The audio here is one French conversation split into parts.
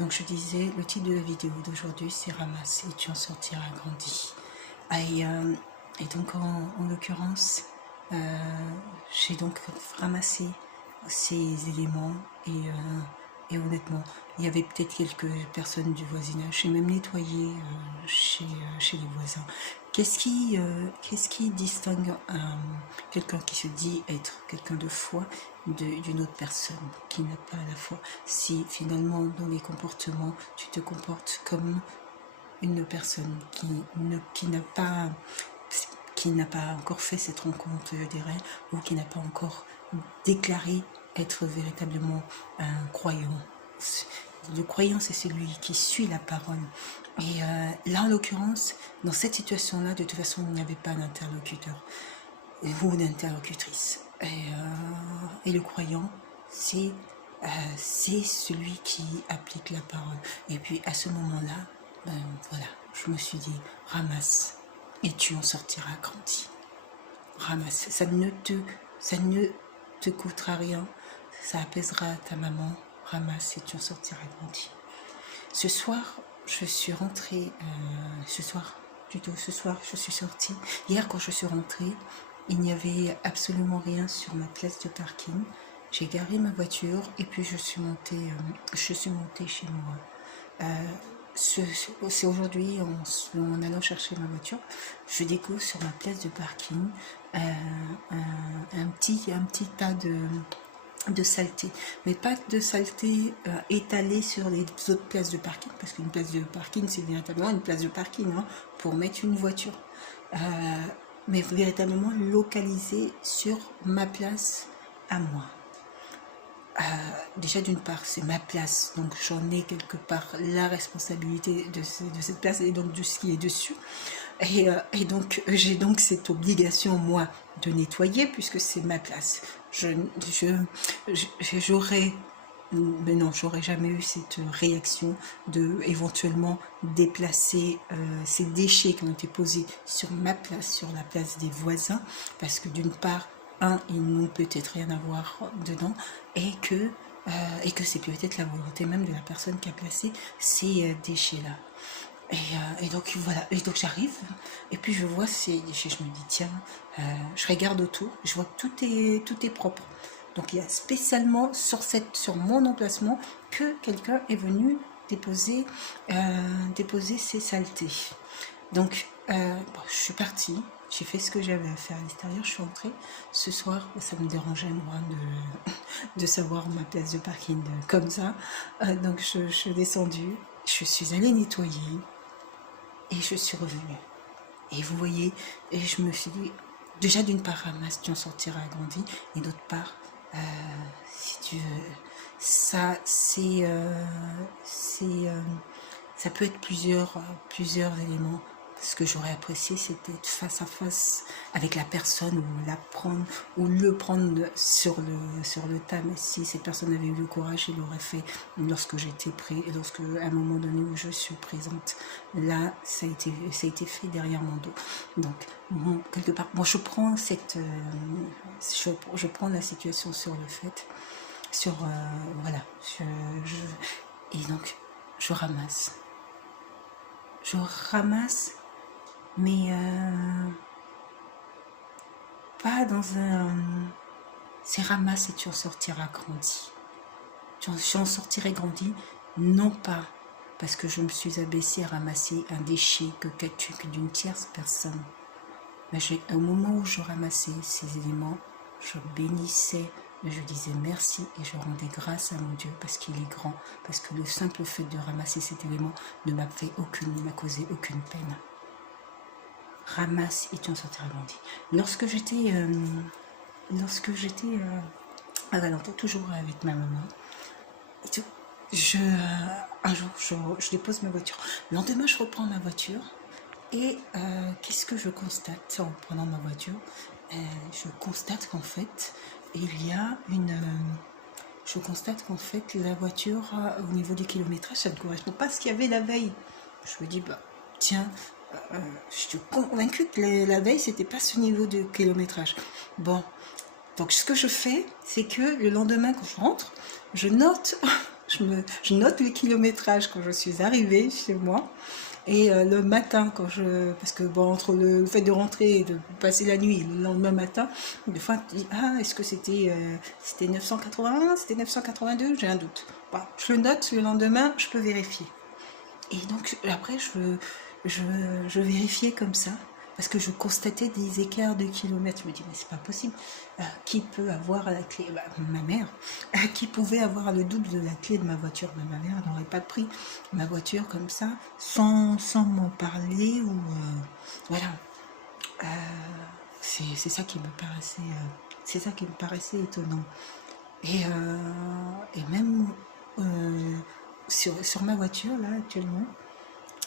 Donc je disais, le titre de la vidéo d'aujourd'hui c'est Ramasse et tu en sortiras grandi. Et donc en l'occurrence, j'ai donc ramassé ces éléments et honnêtement, il y avait peut-être quelques personnes du voisinage. J'ai même nettoyé chez les voisins. Qu'est-ce qui distingue quelqu'un qui se dit être quelqu'un de foi d'une autre personne qui n'a pas la foi? Si finalement dans les comportements, tu te comportes comme une personne qui n'a pas encore fait cette rencontre des rêves ou qui n'a pas encore déclaré être véritablement un croyant. Le croyant, c'est celui qui suit la parole. Et là, en l'occurrence, dans cette situation-là, de toute façon, il n'y avait pas d'interlocuteur ou d'interlocutrice. Et le croyant, c'est celui qui applique la parole. Et puis, à ce moment-là, ben voilà, je me suis dit, ramasse et tu en sortiras grandi. Ramasse, ça ne te coûtera rien, ça apaisera ta maman. Ramasse et tu en sortiras grandi. Ce soir, je suis rentrée, ce soir, je suis sortie. Hier, quand je suis rentrée, il n'y avait absolument rien sur ma place de parking. J'ai garé ma voiture et puis je suis montée chez moi. C'est aujourd'hui, en allant chercher ma voiture, je découvre sur ma place de parking un petit tas de saleté, mais pas de saleté étalée sur les autres places de parking, parce qu'une place de parking c'est véritablement une place de parking pour mettre une voiture, mais véritablement localisée sur ma place à moi. Déjà d'une part c'est ma place, donc j'en ai quelque part la responsabilité de cette place et donc de ce qui est dessus, et donc j'ai donc cette obligation moi de nettoyer puisque c'est ma place. J'aurais mais non, j'aurais jamais eu cette réaction de éventuellement déplacer ces déchets qui ont été posés sur ma place, sur la place des voisins, parce que d'une part ils n'ont peut-être rien à voir dedans, et que c'est peut-être la volonté même de la personne qui a placé ces déchets-là. Et donc voilà, et donc j'arrive, et puis je vois ces déchets, je me dis tiens, je regarde autour, je vois que tout est propre. Donc il y a spécialement sur mon emplacement que quelqu'un est venu déposer ses saletés. Donc je suis partie. J'ai fait ce que j'avais à faire à l'extérieur, je suis rentrée. Ce soir, ça me dérangeait moi de savoir ma place de parking comme ça. Donc je suis descendue, je suis allée nettoyer et je suis revenue. Et vous voyez, et je me suis dit, déjà d'une part, ramasse, tu en sortiras grandi, et d'autre part, si tu veux, ça peut être plusieurs éléments. Ce que j'aurais apprécié, c'était être face à face avec la personne, ou le prendre sur le tas. Mais si cette personne avait eu le courage, il l'aurait fait lorsque j'étais prêt, et lorsque, à un moment donné où je suis présente. Là, ça a été fait derrière mon dos. Donc, bon, quelque part, moi je prends je prends la situation sur le fait, voilà, et donc je ramasse. Mais pas dans c'est ramasse et tu en sortiras grandi. Tu en sortirais grandi, non pas parce que je me suis abaissée à ramasser un déchet que d'une tierce personne. Mais au moment où je ramassais ces éléments, je bénissais, je disais merci et je rendais grâce à mon Dieu parce qu'il est grand, parce que le simple fait de ramasser cet élément ne m'a causé aucune peine. Ramasse et tu en sortiras grandi. Lorsque j'étais à Valentin, toujours avec ma maman, un jour je dépose ma voiture. Le lendemain, je reprends ma voiture et qu'est-ce que je constate en prenant ma voiture? Je constate qu'en fait, je constate qu'en fait, la voiture, au niveau du kilométrage, ça ne correspond pas à ce qu'il y avait la veille. Je me dis, bah, tiens, je suis convaincue que la veille, c'était pas ce niveau de kilométrage. Bon, donc ce que je fais, c'est que le lendemain, quand je rentre, je note je note le kilométrage quand je suis arrivée chez moi. Et le matin, parce que bon, entre le fait de rentrer et de passer la nuit, le lendemain matin, des fois, tu dis, ah, est-ce que c'était 981, c'était 982, j'ai un doute. Bon, je le note, le lendemain, je peux vérifier. Et donc, après, je vérifiais comme ça, parce que je constatais des écarts de kilomètres. Je me dis, mais c'est pas possible. Qui peut avoir la clé? Ma mère. Qui pouvait avoir le double de la clé de ma voiture? Ma mère n'aurait pas pris ma voiture comme ça, sans m'en parler. Ou voilà. C'est ça qui me paraissait, étonnant. Et même sur ma voiture, là, actuellement,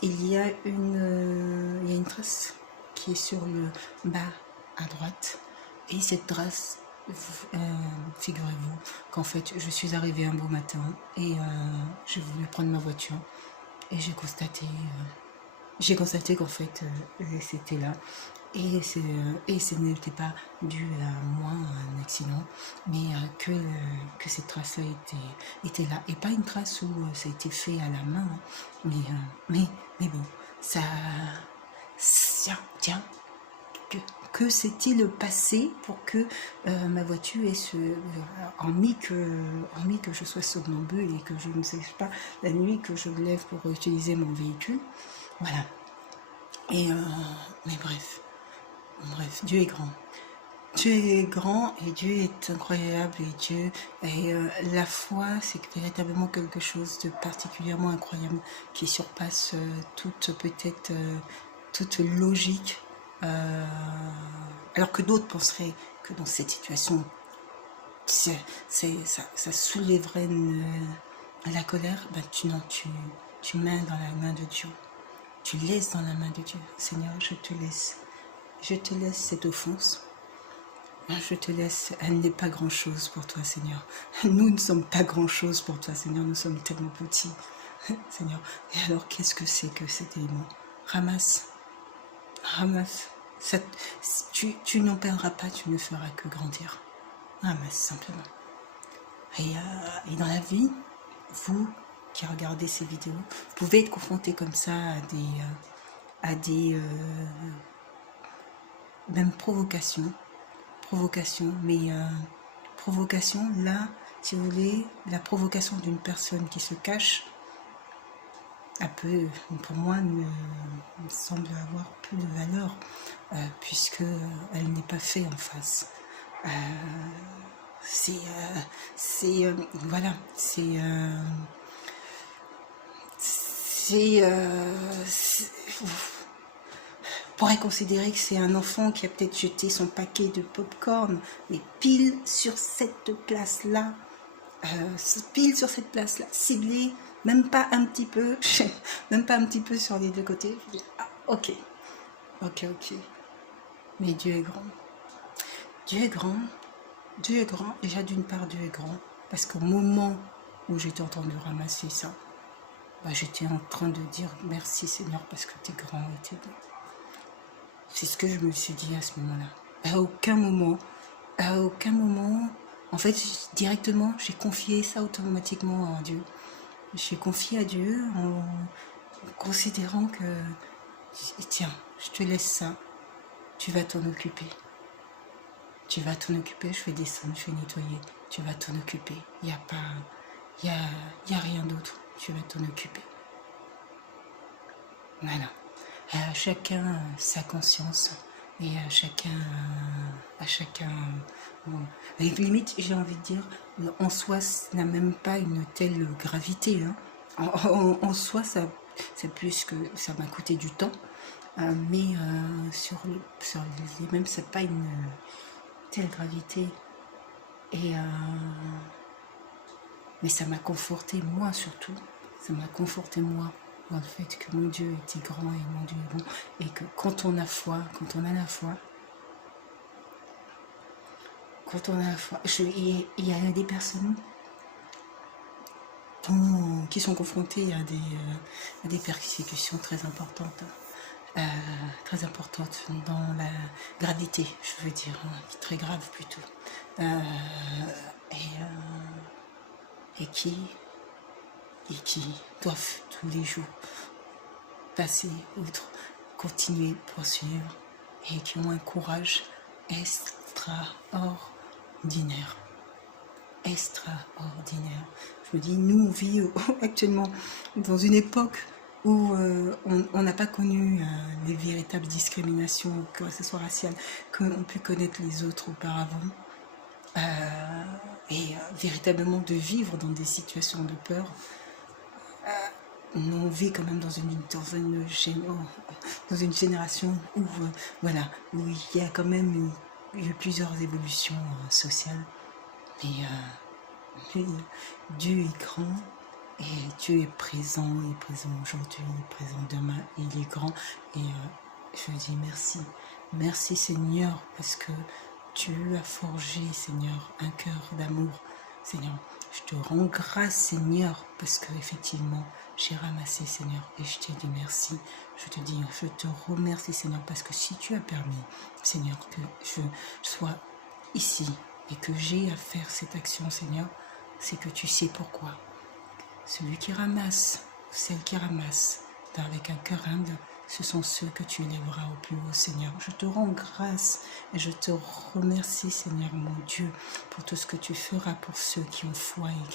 il y a une trace qui est sur le bas à droite. Et cette trace, figurez-vous qu'en fait, je suis arrivée un beau matin et j'ai voulu prendre ma voiture et j'ai constaté qu'en fait, c'était là. Et ce n'était pas dû à moi, à un accident, mais que cette trace-là était là. Et pas une trace où ça a été fait à la main, hein, mais bon, ça... Tiens, que s'est-il passé pour que ma voiture ait hormis que je sois somnambule et que je ne sache pas la nuit que je me lève pour utiliser mon véhicule, voilà. Et mais bref, Dieu est grand. Dieu est grand et Dieu est incroyable et la foi, c'est véritablement quelque chose de particulièrement incroyable qui surpasse toute logique. Alors que d'autres penseraient que dans cette situation, ça soulèverait la colère. Ben, tu mets dans la main de Dieu. Tu laisses dans la main de Dieu. Seigneur, je te laisse cette offense. Je te laisse, elle n'est pas grand-chose pour toi, Seigneur. Nous ne sommes pas grand-chose pour toi, Seigneur. Nous sommes tellement petits, Seigneur. Et alors, qu'est-ce que c'est que cet élément? Ramasse. Ça, tu n'en perdras pas, tu ne feras que grandir. Ramasse, simplement. Et dans la vie, vous qui regardez ces vidéos, vous pouvez être confrontés comme ça à des même provocations, mais provocation, là, si vous voulez, la provocation d'une personne qui se cache, pour moi, me semble avoir peu de valeur, puisque elle n'est pas faite en face. Voilà, on pourrait considérer que c'est un enfant qui a peut-être jeté son paquet de pop-corn, mais pile sur cette place-là, ciblé, même pas un petit peu sur les deux côtés. Je dis, ah, ok. Mais Dieu est grand. Dieu est grand. Déjà, d'une part, Dieu est grand, parce qu'au moment où j'étais en train de ramasser ça, j'étais en train de dire merci Seigneur, parce que tu es grand et tu es bon. C'est ce que je me suis dit à ce moment-là. À aucun moment, en fait, directement, j'ai confié ça automatiquement à Dieu. J'ai confié à Dieu en considérant que, tiens, je te laisse ça, tu vas t'en occuper. Je vais descendre, je vais nettoyer, tu vas t'en occuper. Il n'y a rien d'autre, tu vas t'en occuper. Voilà. À chacun sa conscience et à chacun bon, limite, j'ai envie de dire, en soi, ça n'a même pas une telle gravité, hein. En soi, c'est plus que ça m'a coûté du temps, mais sur les mêmes, c'est pas une telle gravité. Et mais ça m'a conforté moi, surtout. Ça m'a conforté moi dans le fait que mon Dieu était grand et mon Dieu est bon, et que quand on a la foi, il y a des personnes qui sont confrontées à des persécutions très importantes dans la gravité, je veux dire, très grave plutôt, et qui et qui doivent tous les jours passer outre, continuer, poursuivre et qui ont un courage extraordinaire. Extraordinaire. Je me dis, nous on vit actuellement dans une époque où on n'a pas connu les véritables discriminations, que ce soit raciales, qu'on pu connaître les autres auparavant. Véritablement de vivre dans des situations de peur. On vit quand même dans une génération où, voilà, où il y a quand même eu plusieurs évolutions sociales. Mais Dieu est grand et Dieu est présent aujourd'hui, il est présent demain, il est grand. Et je dis merci. Merci Seigneur, parce que tu as forgé, Seigneur, un cœur d'amour. Seigneur, je te rends grâce, Seigneur, parce que effectivement j'ai ramassé, Seigneur, et je te dis merci. Je te remercie, Seigneur, parce que si tu as permis, Seigneur, que je sois ici et que j'ai à faire cette action, Seigneur, c'est que tu sais pourquoi. Celui qui ramasse, celle qui ramasse, avec un cœur humble, ce sont ceux que tu élèveras au plus haut, Seigneur. Je te rends grâce et je te remercie, Seigneur, mon Dieu, pour tout ce que tu feras pour ceux qui ont foi et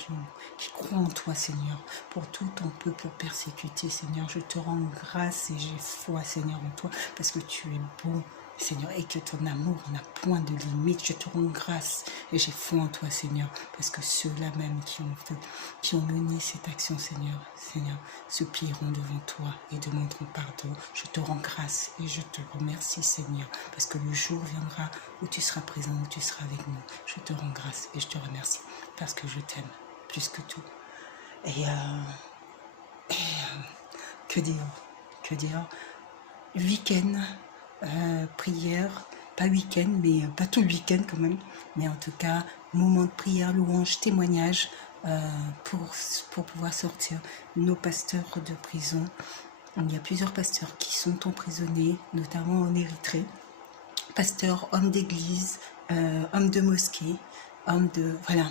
qui croient en toi, Seigneur, pour tout ton peuple persécuté, Seigneur. Je te rends grâce et j'ai foi, Seigneur, en toi, parce que tu es bon, Seigneur, et que ton amour n'a point de limite. Je te rends grâce et j'ai foi en toi, Seigneur, parce que ceux-là même qui ont mené cette action, Seigneur, se plieront devant toi et demanderont pardon. Je te rends grâce et je te remercie, Seigneur, parce que le jour viendra où tu seras présent, où tu seras avec nous. Je te rends grâce et je te remercie, parce que je t'aime plus que tout. Que dire, week-end, prière, pas week-end, mais pas tout le week-end quand même, mais en tout cas, moment de prière, louange, témoignage, pour pouvoir sortir nos pasteurs de prison. Il y a plusieurs pasteurs qui sont emprisonnés, notamment en Érythrée. Pasteurs, hommes d'église, hommes de mosquée, hommes de... voilà,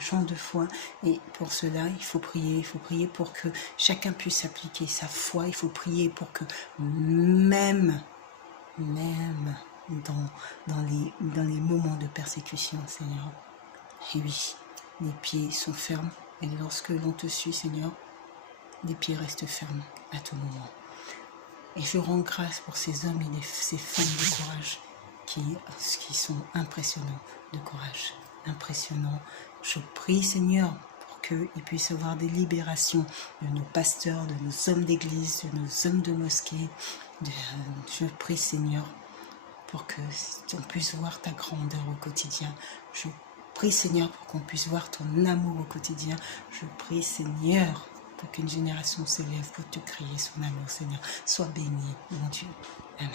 gens de foi. Et pour cela, il faut prier pour que chacun puisse appliquer sa foi. Il faut prier pour que même dans les moments de persécution, Seigneur, et oui, les pieds sont fermes. Et lorsque l'on te suit, Seigneur, les pieds restent fermes à tout moment. Et je rends grâce pour ces hommes et ces femmes de courage qui sont impressionnants de courage, impressionnants. Je prie, Seigneur, pour qu'ils puissent avoir des libérations de nos pasteurs, de nos hommes d'église, de nos hommes de mosquée. Je prie, Seigneur, pour qu'on puisse voir ta grandeur au quotidien. Je prie, Seigneur, pour qu'on puisse voir ton amour au quotidien. Je prie, Seigneur, pour qu'une génération s'élève pour te crier son amour, Seigneur. Sois béni, mon Dieu. Amen.